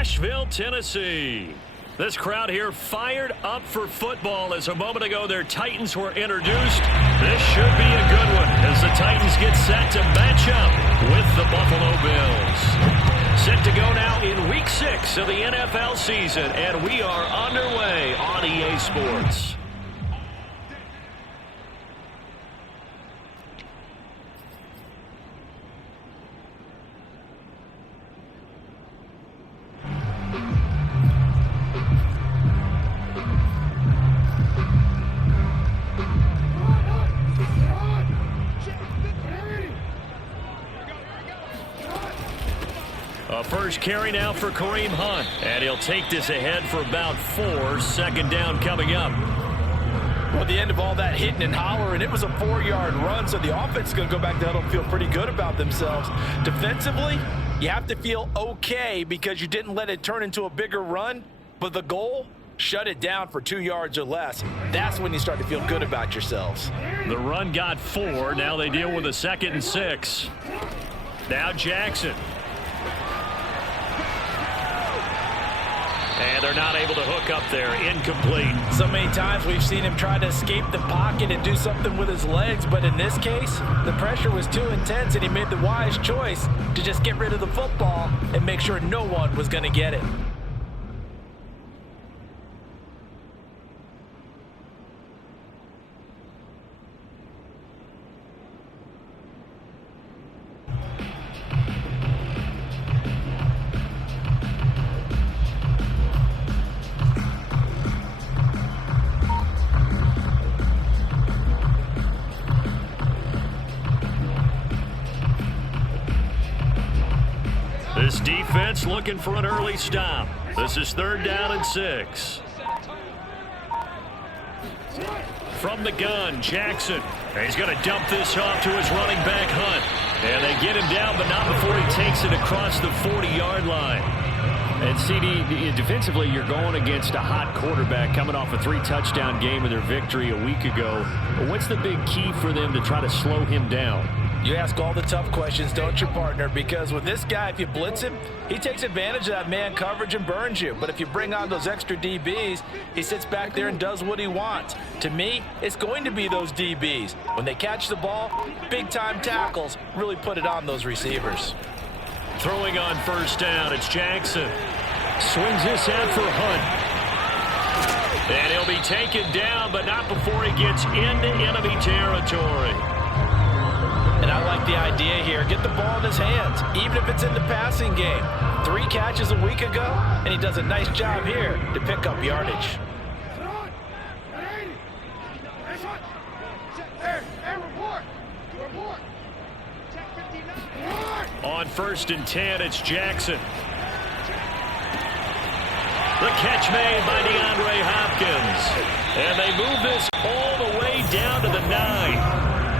Nashville, Tennessee. This crowd here fired up for football as a moment ago their Titans were introduced. This should be a good one as the Titans get set to match up with the Buffalo Bills. Set to go now in Week 6 of the NFL season, and we are underway on EA Sports. First carry now for Kareem Hunt, and he'll take this ahead for about 4. Second down coming up. Well, at the end of all that hitting and hollering, it was a 4-yard run, so the offense is going to go back to huddle and feel pretty good about themselves. Defensively, you have to feel okay because you didn't let it turn into a bigger run, but the goal, shut it down for 2 yards or less. That's when you start to feel good about yourselves. The run got 4. Now they deal with a 2nd and 6. Now Jackson. And they're not able to hook up there. Incomplete. So many times we've seen him try to escape the pocket and do something with his legs, but in this case, the pressure was too intense and he made the wise choice to just get rid of the football and make sure no one was going to get it. This defense looking for an early stop. This is 3rd down and 6. From the gun, Jackson. And he's going to dump this off to his running back, Hunt. And they get him down, but not before he takes it across the 40-yard line. And CD, defensively, you're going against a hot quarterback coming off a 3-touchdown game in their victory a week ago. What's the big key for them to try to slow him down? You ask all the tough questions, don't you, partner? Because with this guy, if you blitz him, he takes advantage of that man coverage and burns you. But if you bring on those extra DBs, he sits back there and does what he wants. To me, it's going to be those DBs. When they catch the ball, big-time tackles really put it on those receivers. Throwing on 1st down, it's Jackson. Swings this out for Hunt. And he'll be taken down, but not before he gets into enemy territory. And I like the idea here. Get the ball in his hands, even if it's in the passing game. 3 catches a week ago, and he does a nice job here to pick up yardage. On 1st and 10, it's Jackson. The catch made by DeAndre Hopkins. And they move this all the way down to the 9.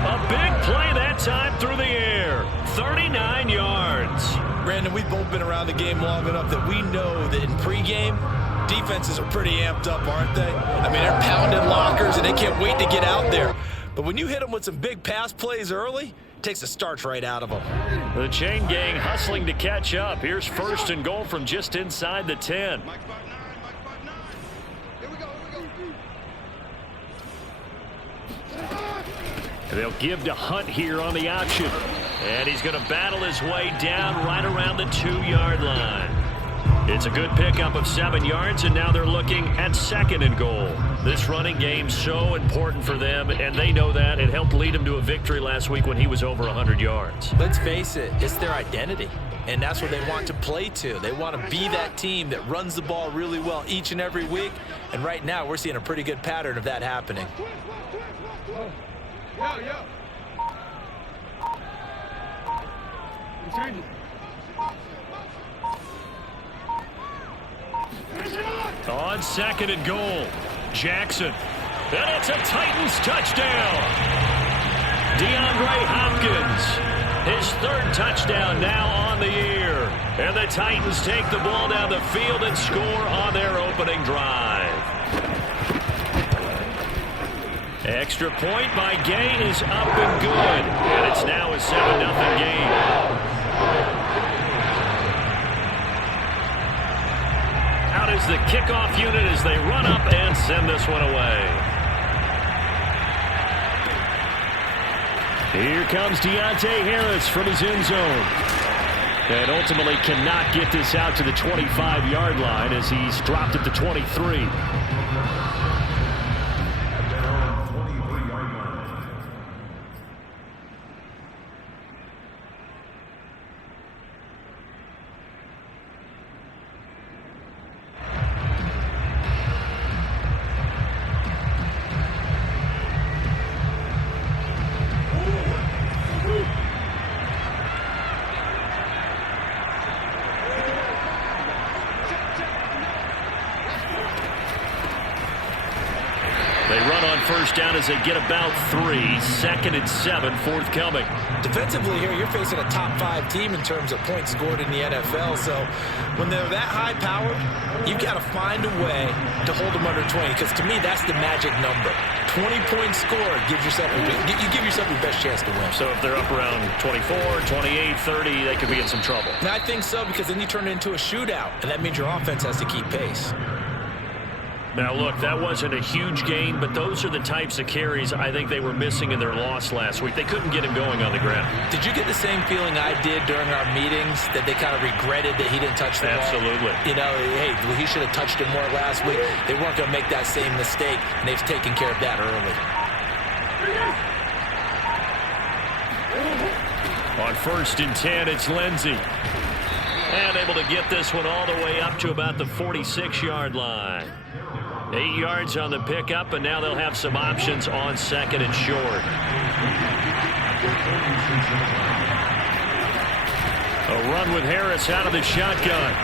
A big play that time through the air. 39 yards. Brandon, we've both been around the game long enough that we know that in pregame, defenses are pretty amped up, aren't they? I mean, they're pounding lockers, and they can't wait to get out there. But when you hit them with some big pass plays early, it takes the starch right out of them. The chain gang hustling to catch up. Here's 1st and goal from just inside the 10. They'll give to Hunt here on the option. And he's going to battle his way down right around the 2-yard line. It's a good pickup of 7 yards, and now they're looking at 2nd and goal. This running game's so important for them, and they know that. It helped lead them to a victory last week when he was over 100 yards. Let's face it, it's their identity, and that's what they want to play to. They want to be that team that runs the ball really well each and every week, and right now we're seeing a pretty good pattern of that happening. On 2nd and goal, Jackson. And it's a Titans touchdown. DeAndre Hopkins, his 3rd touchdown now on the year. And the Titans take the ball down the field and score on their opening drive. Extra point by Gay is up and good. And it's now a 7-0 game. is the kickoff unit as they run up and send this one away. Here comes Deontay Harris from his end zone. And ultimately cannot get this out to the 25-yard line as he's dropped at the 23. They run on first down as they get about 3. 2nd and 7 forthcoming. Defensively here, you're facing a top 5 team in terms of points scored in the NFL. So when they're that high powered, you've got to find a way to hold them under 20. Because to me, that's the magic number. 20 points scored gives yourself you give yourself your best chance to win. So if they're up around 24, 28, 30, they could be in some trouble. And I think so, because then you turn it into a shootout, and that means your offense has to keep pace. Now, look, that wasn't a huge gain, but those are the types of carries I think they were missing in their loss last week. They couldn't get him going on the ground. Did you get the same feeling I did during our meetings, that they kind of regretted that he didn't touch the ball? Absolutely. You know, hey, he should have touched it more last week. They weren't going to make that same mistake, and they've taken care of that early. On 1st and 10, it's Lindsey. And able to get this one all the way up to about the 46-yard line. 8 yards on the pickup, and now they'll have some options on 2nd and short. A run with Harris out of the shotgun.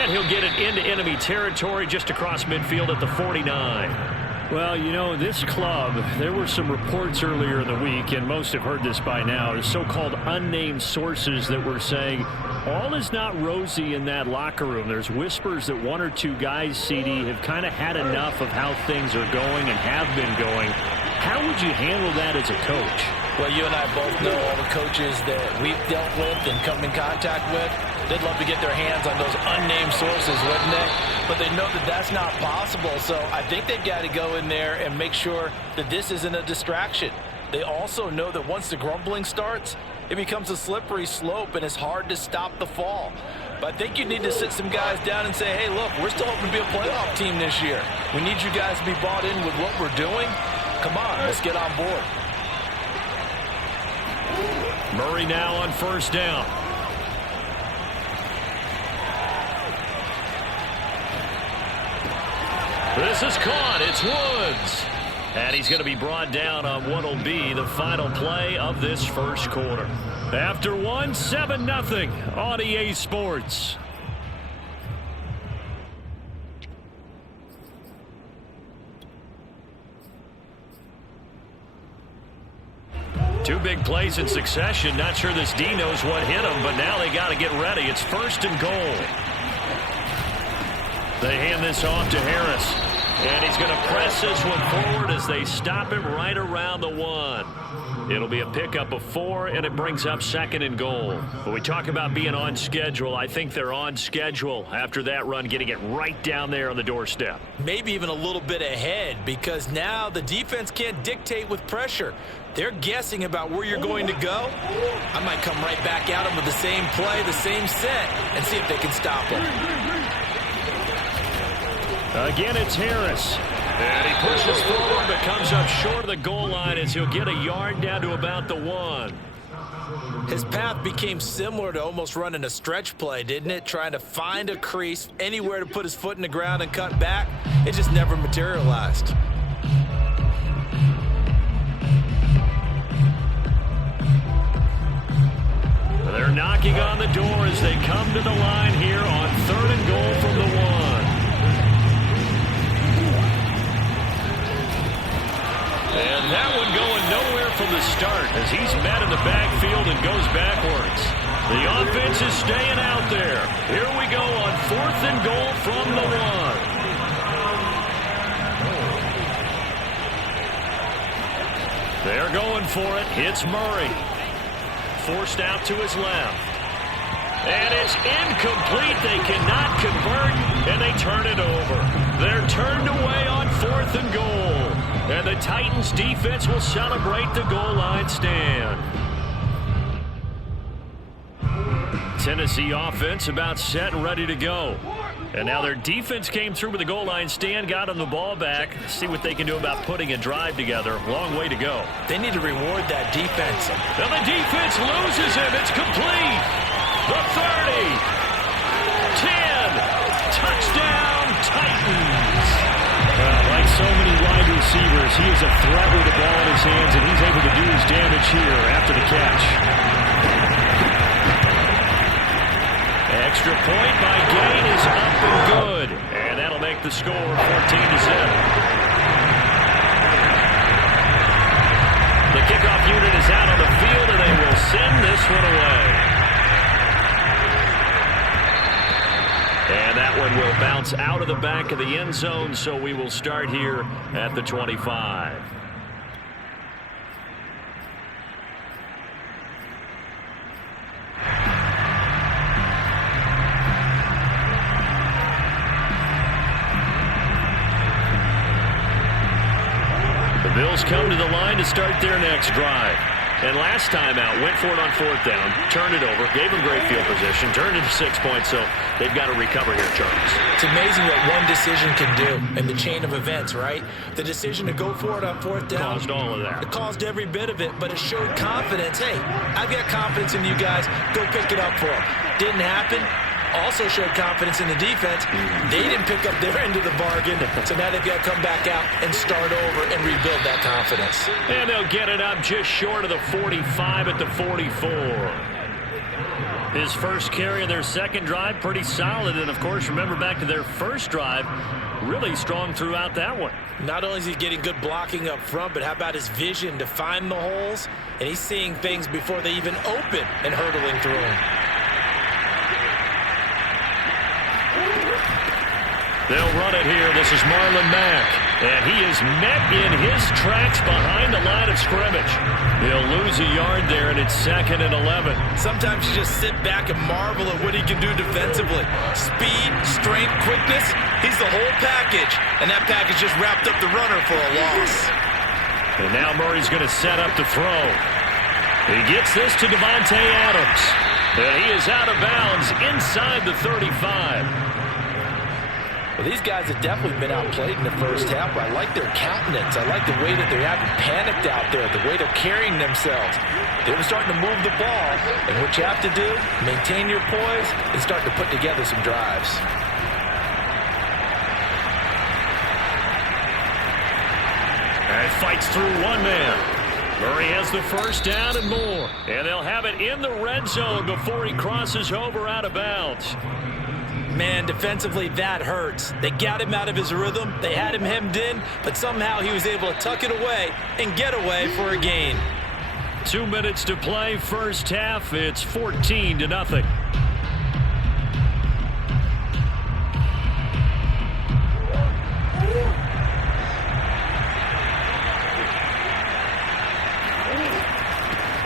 And he'll get it into enemy territory just across midfield at the 49. Well, you know, this club, there were some reports earlier in the week, and most have heard this by now, the so-called unnamed sources that were saying all is not rosy in that locker room. There's whispers that 1 or 2 guys, CD, have kind of had enough of how things are going and have been going. How would you handle that as a coach? Well, you and I both know all the coaches that we've dealt with and come in contact with. They'd love to get their hands on those unnamed sources, wouldn't they? But they know that that's not possible. So I think they've got to go in there and make sure that this isn't a distraction. They also know that once the grumbling starts, it becomes a slippery slope and it's hard to stop the fall. But I think you need to sit some guys down and say, hey, look, we're still hoping to be a playoff team this year. We need you guys to be bought in with what we're doing. Come on, let's get on board. Murray now on 1st down. This is caught. It's Woods. And he's going to be brought down on what will be the final play of this first quarter. After 1, 7-0 on EA Sports. Two big plays in succession. Not sure this D knows what hit him, but now they got to get ready. It's 1st and goal. They hand this off to Harris. And he's going to press this one forward as they stop him right around the 1. It'll be a pickup of 4, and it brings up 2nd and goal. When we talk about being on schedule, I think they're on schedule after that run, getting it right down there on the doorstep. Maybe even a little bit ahead, because now the defense can't dictate with pressure. They're guessing about where you're going to go. I might come right back at them with the same play, the same set, and see if they can stop them. Again, it's Harris. And he pushes forward, but comes up short of the goal line as he'll get a yard down to about the 1. His path became similar to almost running a stretch play, didn't it? Trying to find a crease, anywhere to put his foot in the ground and cut back. It just never materialized. They're knocking on the door as they come to the line here on 3rd and goal from the 1. And that one going nowhere from the start as he's met in the backfield and goes backwards. The offense is staying out there. Here we go on 4th and goal from the 1. They're going for it. It's Murray. Forced out to his left. And it's incomplete. They cannot convert, and they turn it over. They're turned away on 4th and goal. And the Titans defense will celebrate the goal line stand. Tennessee offense about set and ready to go. And now their defense came through with the goal line stand, got them the ball back. See what they can do about putting a drive together. Long way to go. They need to reward that defense. And the defense loses him. It's complete. The 30. 10. Touchdown, Titans. Like so many wide receivers, he is a threat with the ball in his hands, and he's able to do his damage here after the catch. Extra point by Gain is up and good. And that'll make the score 14-7. The kickoff unit is out on the field, and they will send this one away. And that one will bounce out of the back of the end zone, so we will start here at the 25. The Bills come to the line to start their next drive. And last time out, went for it on 4th down, turned it over, gave them great field position, turned it to 6 points, so they've got to recover here, Charles. It's amazing what one decision can do in the chain of events, right? The decision to go for it on 4th down. Caused all of that. It caused every bit of it, but it showed confidence. Hey, I've got confidence in you guys. Go pick it up for them. Didn't happen. Also showed confidence in the defense. They didn't pick up their end of the bargain, so now they've got to come back out and start over and rebuild that confidence. And they'll get it up just short of the 45 at the 44. His first carry of their second drive, pretty solid. And, of course, remember back to their first drive, really strong throughout that one. Not only is he getting good blocking up front, but how about his vision to find the holes? And he's seeing things before they even open and hurdling through them. They'll run it here. This is Marlon Mack. And he is met in his tracks behind the line of scrimmage. He'll lose a yard there, and it's 2nd and 11. Sometimes you just sit back and marvel at what he can do defensively. Speed, strength, quickness. He's the whole package. And that package just wrapped up the runner for a loss. And now Murray's going to set up to throw. He gets this to Devontae Adams. And he is out of bounds inside the 35. Well, these guys have definitely been outplayed in the first half, but I like their countenance. I like the way that they haven't panicked out there, the way they're carrying themselves. They were starting to move the ball, and what you have to do, maintain your poise and start to put together some drives. And fights through one man. Murray has the first down and more. And they'll have it in the red zone before he crosses over out of bounds. Man, defensively, that hurts. They got him out of his rhythm. They had him hemmed in, but somehow he was able to tuck it away and get away for a gain. 2 minutes to play, first half. It's 14-0.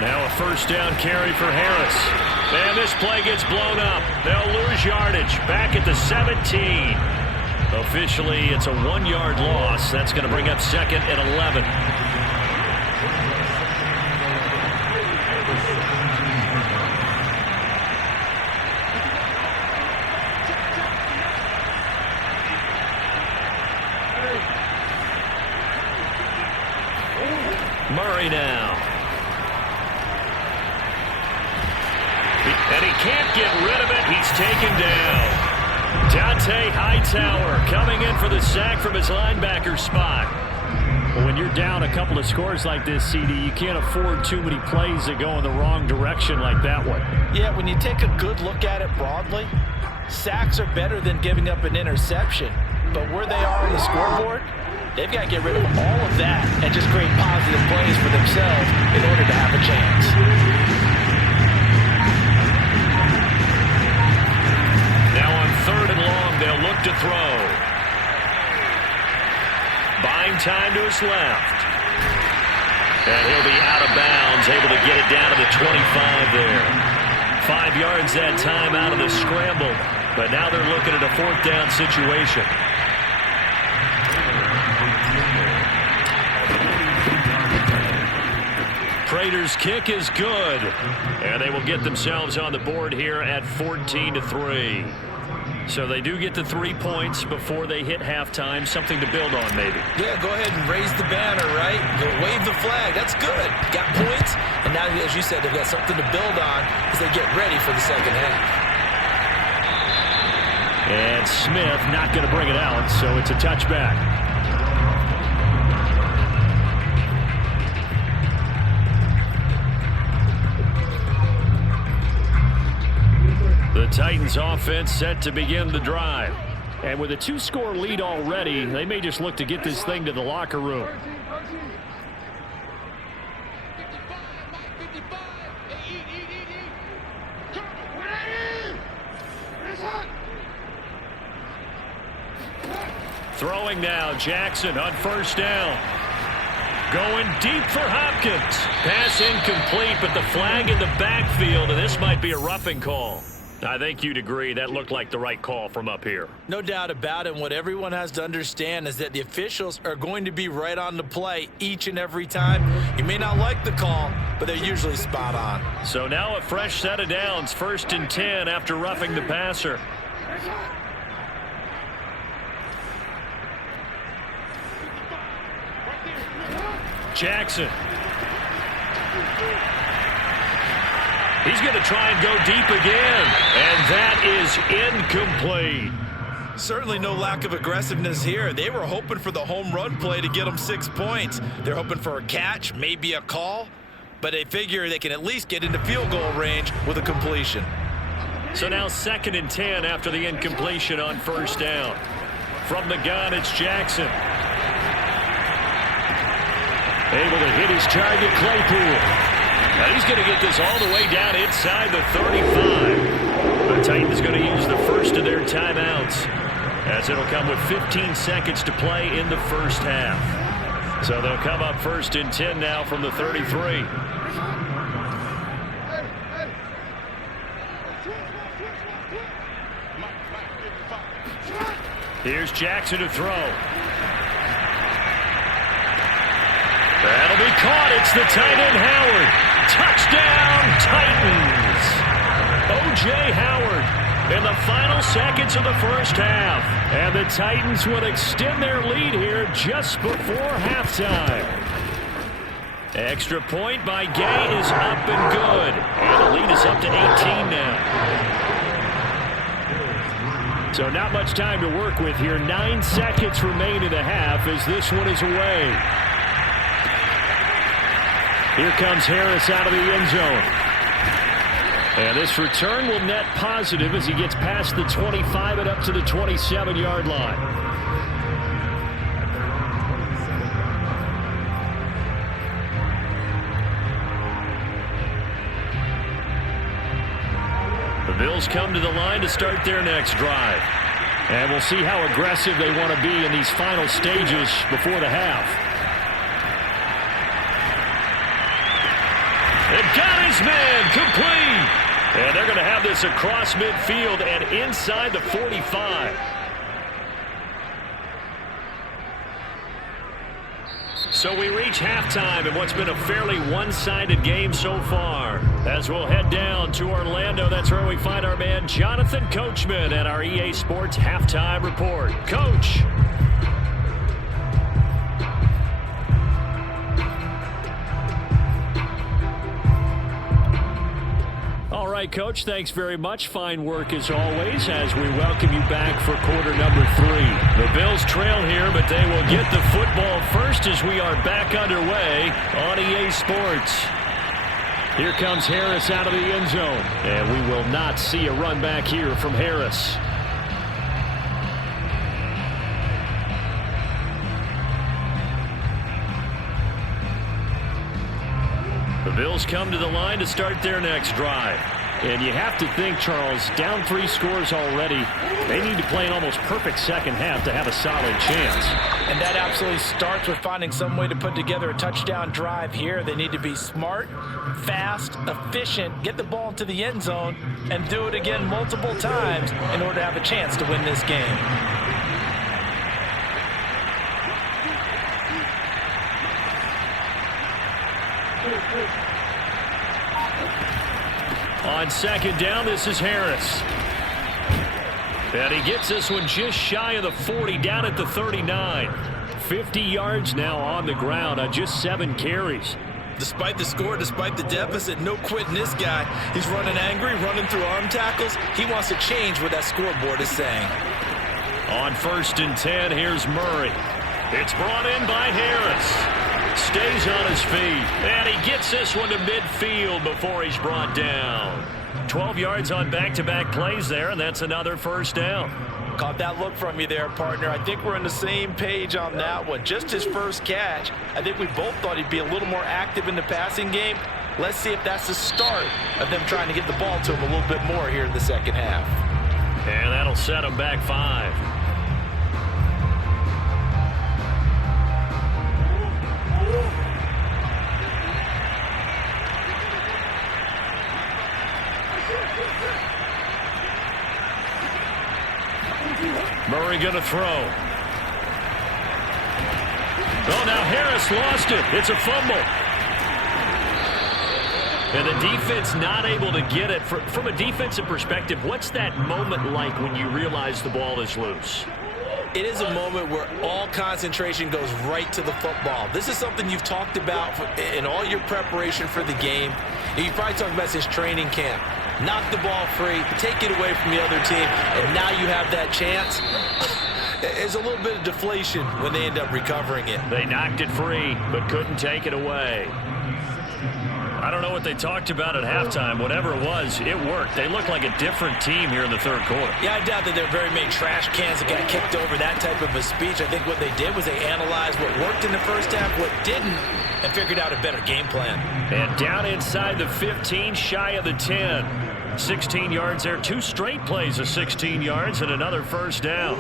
Now a first down carry for Harris. And this play gets blown up. They'll lose yardage back at the 17. Officially, it's a 1-yard loss. That's going to bring up 2nd and 11. Murray now. And he can't get rid of it. He's taken down. Dante Hightower coming in for the sack from his linebacker spot. Well, when you're down a couple of scores like this, CD, you can't afford too many plays that go in the wrong direction like that one. Yeah, when you take a good look at it broadly, sacks are better than giving up an interception. But where they are on the scoreboard, they've got to get rid of all of that and just create positive plays for themselves in order to have a chance. Now on 3rd and long, they'll look to throw. Buying time to his left. And he'll be out of bounds, able to get it down to the 25 there. 5 yards that time out of the scramble. But now they're looking at a 4th down situation. Prater's kick is good. And they will get themselves on the board here at 14-3. So they do get the 3 points before they hit halftime. Something to build on, maybe. Yeah, go ahead and raise the banner, right? Go wave the flag. That's good. Got points. And now, as you said, they've got something to build on as they get ready for the second half. And Smith not going to bring it out, so it's a touchback. The Titans offense set to begin the drive. And with a 2-score lead already, they may just look to get this thing to the locker room. Throwing now, Jackson on 1st down. Going deep for Hopkins. Pass incomplete, but the flag in the backfield, and this might be a roughing call. I think you'd agree that looked like the right call from up here. No doubt about it. What everyone has to understand is that the officials are going to be right on the play each and every time. You may not like the call, but they're usually spot on. So now a fresh set of downs, 1st and 10 after roughing the passer. Jackson. He's going to try and go deep again, and that is incomplete. Certainly no lack of aggressiveness here. They were hoping for the home run play to get them 6 points. They're hoping for a catch, maybe a call, but they figure they can at least get into field goal range with a completion. So now 2nd and 10 after the incompletion on 1st down. From the gun, it's Jackson. Able to hit his target, Claypool. Now he's going to get this all the way down inside the 35. The Titans going to use the first of their timeouts, as it'll come with 15 seconds to play in the first half. So they'll come up 1st and 10 now from the 33. Here's Jackson to throw. That'll be caught. It's the tight end, Howard. Touchdown, Titans. O.J. Howard in the final seconds of the first half. And the Titans would extend their lead here just before halftime. Extra point by Gay is up and good. And the lead is up to 18 now. So not much time to work with here. 9 seconds remain in the half as this one is away. Here comes Harris out of the end zone. And this return will net positive as he gets past the 25 and up to the 27-yard line. The Bills come to the line to start their next drive. And we'll see how aggressive they want to be in these final stages before the half. They've got his man complete. And they're going to have this across midfield and inside the 45. So we reach halftime in what's been a fairly one-sided game so far. As we'll head down to Orlando, that's where we find our man Jonathan Coachman at our EA Sports Halftime Report. Coach. All right, Coach, thanks very much. Fine work as always as we welcome you back for quarter number 3. The Bills trail here, but they will get the football first as we are back underway on EA Sports. Here comes Harris out of the end zone, and we will not see a run back here from Harris. The Bills come to the line to start their next drive. And you have to think, Charles, down 3 scores already. They need to play an almost perfect second half to have a solid chance. And that absolutely starts with finding some way to put together a touchdown drive here. They need to be smart, fast, efficient, get the ball into the end zone, and do it again multiple times in order to have a chance to win this game. On second down, this is Harris. And he gets this one just shy of the 40, down at the 39. 50 yards now on the ground on just 7 carries. Despite the score, despite the deficit, no quitting this guy. He's running angry, running through arm tackles. He wants to change what that scoreboard is saying. On 1st and 10, here's Murray. It's brought in by Harris. Stays on his feet, and he gets this one to midfield before he's brought down. 12 yards on back-to-back plays there, and that's another first down. Caught that look from you there, partner. I think we're on the same page on that one. Just his first catch. I think we both thought he'd be a little more active in the passing game. Let's see if that's the start of them trying to get the ball to him a little bit more here in the second half. And that'll set him back 5. Murray going to throw. Oh, now Harris lost it. It's a fumble. And the defense not able to get it. From a defensive perspective, what's that moment like when you realize the ball is loose? It is a moment where all concentration goes right to the football. This is something you've talked about in all your preparation for the game. You probably talked about this training camp. Knock the ball free, take it away from the other team, and now you have that chance. There's a little bit of deflation when they end up recovering it. They knocked it free, but couldn't take it away. I don't know what they talked about at halftime. Whatever it was, it worked. They look like a different team here in the 3rd quarter. Yeah, I doubt that there are very many trash cans that got kicked over, that type of a speech. I think what they did was they analyzed what worked in the first half, what didn't, and figured out a better game plan. And down inside the 15, shy of the 10. 16 yards there. 2 straight plays of 16 yards and another first down.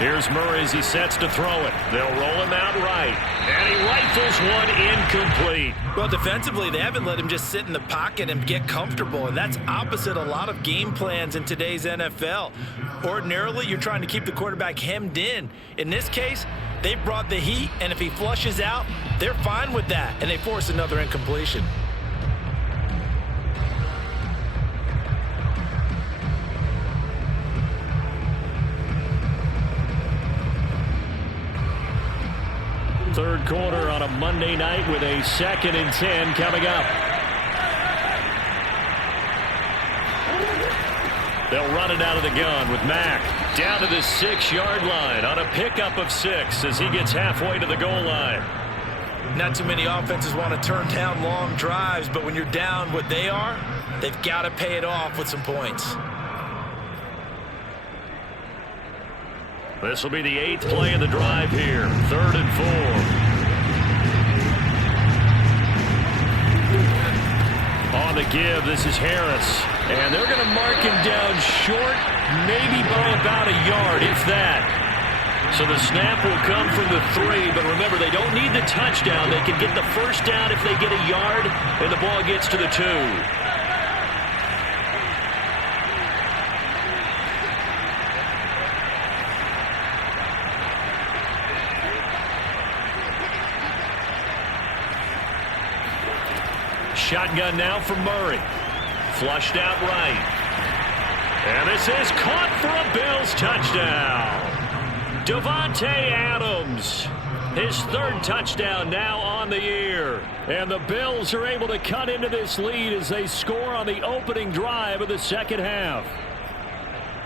Here's Murray as he sets to throw it. They'll roll him out right. And he rifles one incomplete. Well, defensively, they haven't let him just sit in the pocket and get comfortable, and that's opposite a lot of game plans in today's NFL. Ordinarily, you're trying to keep the quarterback hemmed in. In this case, they brought the heat, and if he flushes out, they're fine with that, and they force another incompletion. Third quarter on a Monday night with a 2nd and 10 coming up. They'll run it out of the gun with Mack down to the 6-yard line on a pickup of 6 as he gets halfway to the goal line. Not too many offenses want to turn down long drives, but when you're down what they are, they've got to pay it off with some points. This will be the 8th play of the drive here. 3rd and 4. On the give, this is Harris. And they're going to mark him down short, maybe by about a yard, if that. So the snap will come from the 3, but remember, they don't need the touchdown. They can get the first down if they get a yard, and the ball gets to the 2. Shotgun now for Murray. Flushed out right. And this is caught for a Bills touchdown. Davante Adams. His 3rd touchdown now on the year. And the Bills are able to cut into this lead as they score on the opening drive of the second half.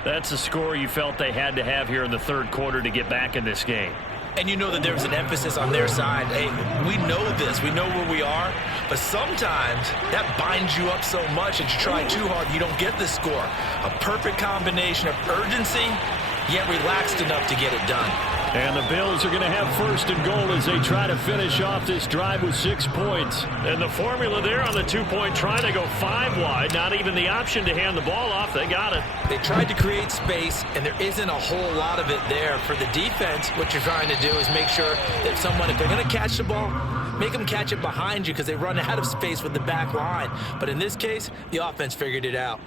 That's a score you felt they had to have here in the 3rd quarter to get back in this game. And you know that there's an emphasis on their side. Hey, we know this. We know where we are. But sometimes that binds you up so much that you try too hard, you don't get the score. A perfect combination of urgency, yet relaxed enough to get it done. And the Bills are going to have first and goal as they try to finish off this drive with 6 points. And the formula there on the two-point try, they go 5 wide. Not even the option to hand the ball off. They got it. They tried to create space, and there isn't a whole lot of it there. For the defense, what you're trying to do is make sure that someone, if they're going to catch the ball, make them catch it behind you because they run out of space with the back line. But in this case, the offense figured it out.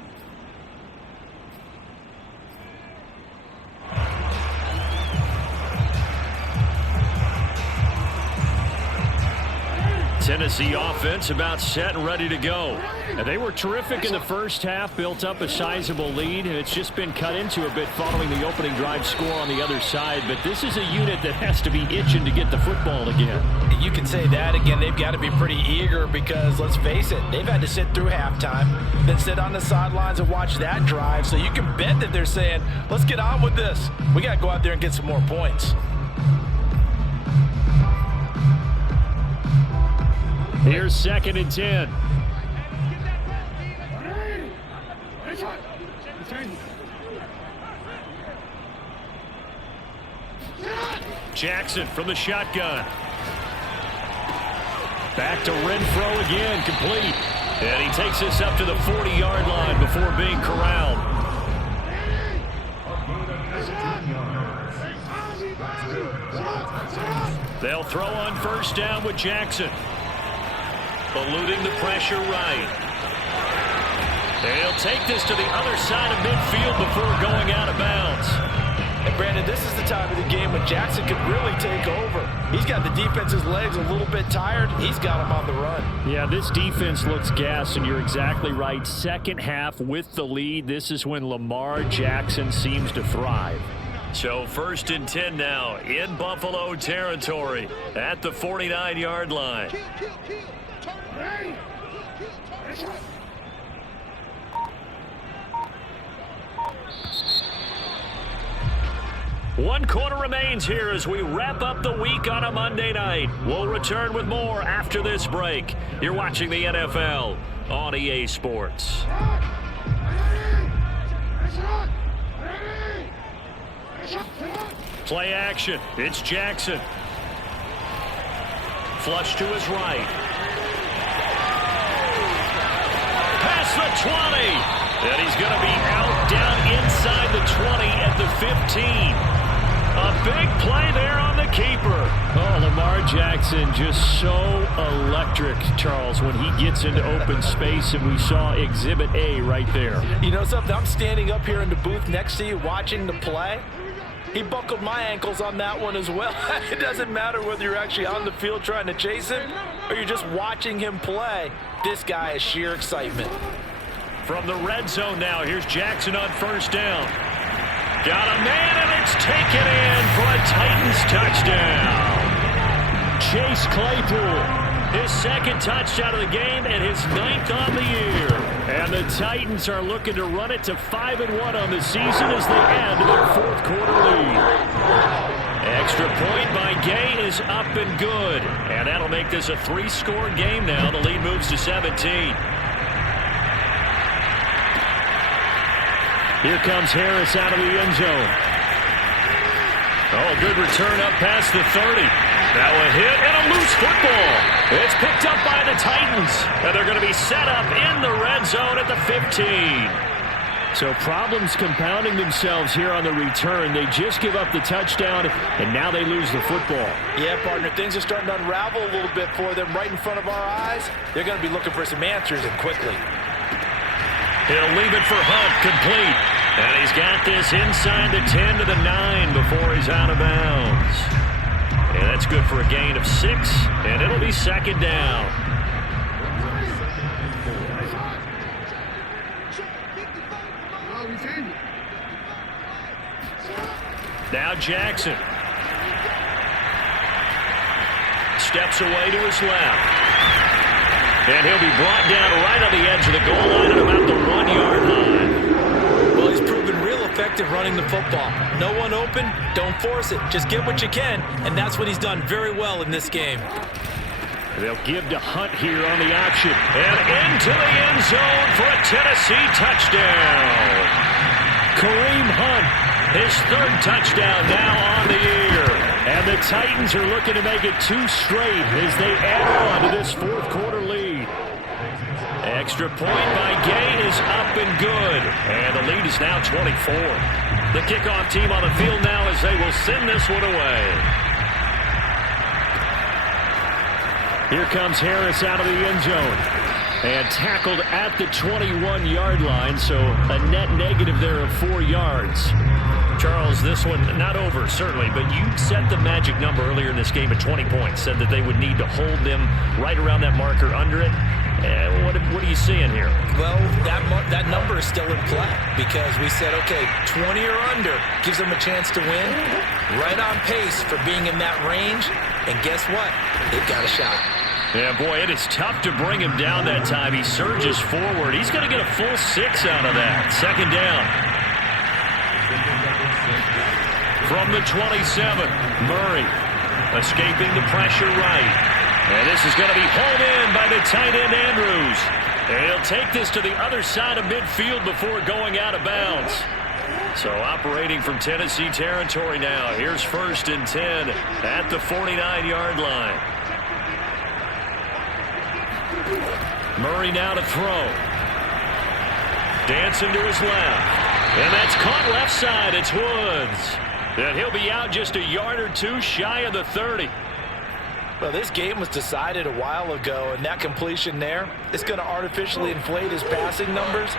Tennessee offense about set and ready to go. And they were terrific in the first half, built up a sizable lead, and it's just been cut into a bit following the opening drive score on the other side. But this is a unit that has to be itching to get the football again. You can say that again. They've got to be pretty eager because, let's face it, they've had to sit through halftime, then sit on the sidelines and watch that drive. So you can bet that they're saying, let's get on with this. We got to go out there and get some more points. Here's 2nd and 10. Jackson from the shotgun. Back to Renfro again, complete. And he takes this up to the 40-yard line before being corralled. They'll throw on first down with Jackson. Eluding the pressure right. They'll take this to the other side of midfield before going out of bounds. And Brandon, this is the time of the game when Jackson could really take over. He's got the defense's legs a little bit tired. He's got him on the run. Yeah, this defense looks gassed, and you're exactly right. Second half with the lead, this is when Lamar Jackson seems to thrive. So 1st and 10 now in Buffalo territory at the 49-yard line. One quarter remains here as we wrap up the week on a Monday night. We'll return with more after this break. You're watching the NFL on EA Sports. Play action. It's Jackson. Flush to his right. Past the 20. And he's going to be out down inside the 20 at the 15. A big play there on the keeper. Oh, Lamar Jackson just so electric, Charles, when he gets into open space, and we saw Exhibit A right there. You know something? I'm standing up here in the booth next to you watching the play. He buckled my ankles on that one as well. It doesn't matter whether you're actually on the field trying to chase him or you're just watching him play. This guy is sheer excitement. From the red zone now, here's Jackson on first down. Got a man, and it's taken in for a Titans touchdown. Chase Claypool, his 2nd touchdown of the game and his 9th on the year. And the Titans are looking to run it to 5-1 on the season as they add to their 4th quarter lead. Extra point by Gay is up and good. And that'll make this a 3-score game now. The lead moves to 17. Here comes Harris out of the end zone. Oh, good return up past the 30. Now a hit and a loose football. It's picked up by the Titans. And they're going to be set up in the red zone at the 15. So problems compounding themselves here on the return. They just give up the touchdown, and now they lose the football. Yeah, partner, things are starting to unravel a little bit for them right in front of our eyes. They're going to be looking for some answers, and quickly. He'll leave it for Hunt, complete. And he's got this inside the 10 to the 9 before he's out of bounds. And that's good for a gain of 6, and it'll be 2nd down. Now Jackson. Steps away to his left. And he'll be brought down right on the edge of the goal line at about the 1-yard line. Well, he's proven real effective running the football. No one open, don't force it. Just get what you can, and that's what he's done very well in this game. They'll give to Hunt here on the option. And into the end zone for a Tennessee touchdown. Kareem Hunt, his 3rd touchdown now on the year. And the Titans are looking to make it 2 straight as they add on to this fourth quarter lead. Extra point by Gay is up and good. And the lead is now 24. The kickoff team on the field now as they will send this one away. Here comes Harris out of the end zone. And tackled at the 21-yard line, so a net negative there of 4 yards. Charles, this one not over, certainly, but you set the magic number earlier in this game at 20 points, said that they would need to hold them right around that marker under it. What are you seeing here? Well, that number is still in play because we said, okay, 20 or under gives them a chance to win. Right on pace for being in that range, and guess what? They've got a shot. Yeah, boy, it is tough to bring him down that time. He surges forward. He's going to get a full 6 out of that. Second down. From the 27, Murray escaping the pressure right. And this is going to be hauled in by the tight end Andrews. And he'll take this to the other side of midfield before going out of bounds. So operating from Tennessee territory now. Here's 1st and 10 at the 49-yard line. Murray now to throw. Dancing to his left. And that's caught left side. It's Woods. And he'll be out just a yard or 2 shy of the 30. Well, this game was decided a while ago, and that completion there is going to artificially inflate his passing numbers.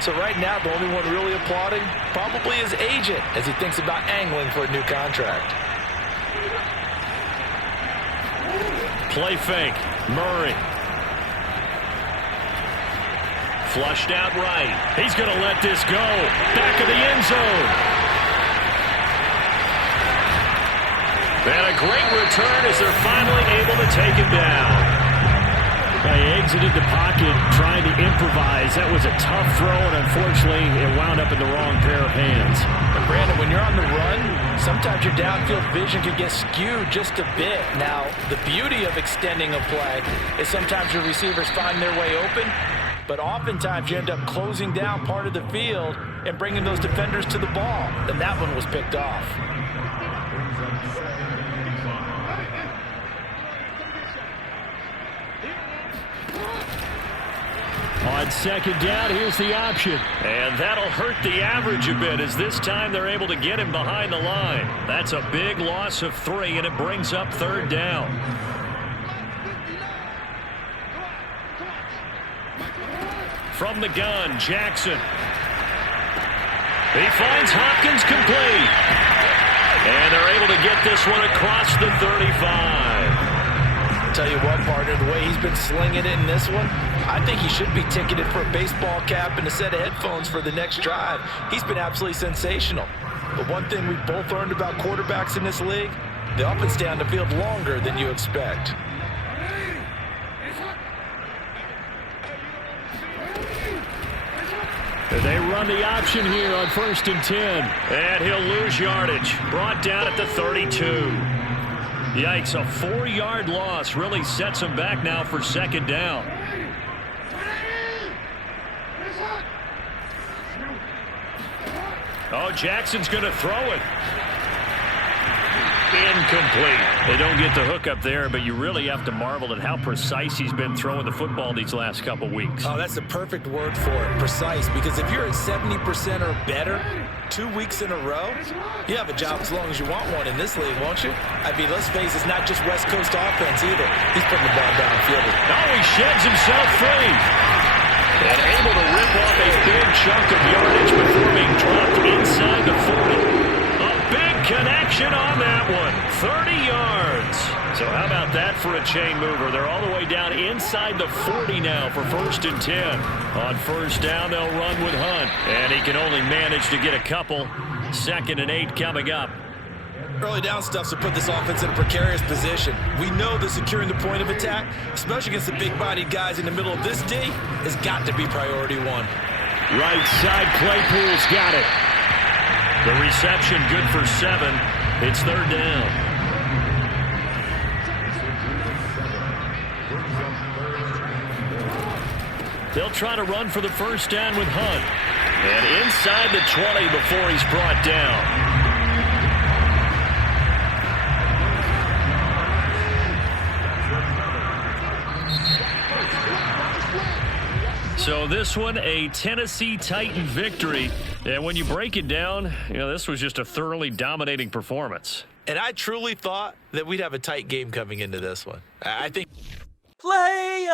So right now, the only one really applauding probably his agent as he thinks about angling for a new contract. Play fake. Murray. Flushed out right. He's going to let this go. Back of the end zone. And a great return as they're finally able to take him down. He exited the pocket trying to improvise. That was a tough throw, and unfortunately, it wound up in the wrong pair of hands. And Brandon, when you're on the run, sometimes your downfield vision can get skewed just a bit. Now, the beauty of extending a play is sometimes your receivers find their way open, but oftentimes you end up closing down part of the field and bringing those defenders to the ball. And that one was picked off. On second down, here's the option. And that'll hurt the average a bit as this time they're able to get him behind the line. That's a big loss of 3, and it brings up 3rd down. From the gun, Jackson. He finds Hopkins complete. And they're able to get this one across the 35. Tell you what, partner, the way he's been slinging it in this one, I think he should be ticketed for a baseball cap and a set of headphones for the next drive. He's been absolutely sensational. But one thing we've both learned about quarterbacks in this league, they often stay on the field longer than you expect. They run the option here on 1st and 10. And he'll lose yardage. Brought down at the 32. Yikes, a 4-yard loss really sets him back now for 2nd down. Oh, Jackson's going to throw it. Incomplete. They don't get the hook up there, but you really have to marvel at how precise he's been throwing the football these last couple weeks. Oh, that's the perfect word for it, precise, because if you're at 70% or better 2 weeks in a row, you have a job as long as you want one in this league, won't you? I mean, let's face it, it's not just West Coast offense either. He's putting the ball downfield. Oh, he sheds himself free. And able to rip off a big chunk of yardage before being dropped inside the 40. A big connection on that one. 30 yards. So how about that for a chain mover? They're all the way down inside the 40 now for 1st and 10. On 1st down, they'll run with Hunt. And he can only manage to get a couple. 2nd and 8 coming up. Early down stuff to put this offense in a precarious position. We know that securing the point of attack, especially against the big-bodied guys in the middle of this D, has got to be priority 1. Right side, Claypool's got it. The reception good for 7. It's 3rd down. They'll try to run for the 1st down with Hunt. And inside the 20 before he's brought down. So this one, a Tennessee Titan victory. And when you break it down, this was just a thoroughly dominating performance. And I truly thought that we'd have a tight game coming into this one. I think. Player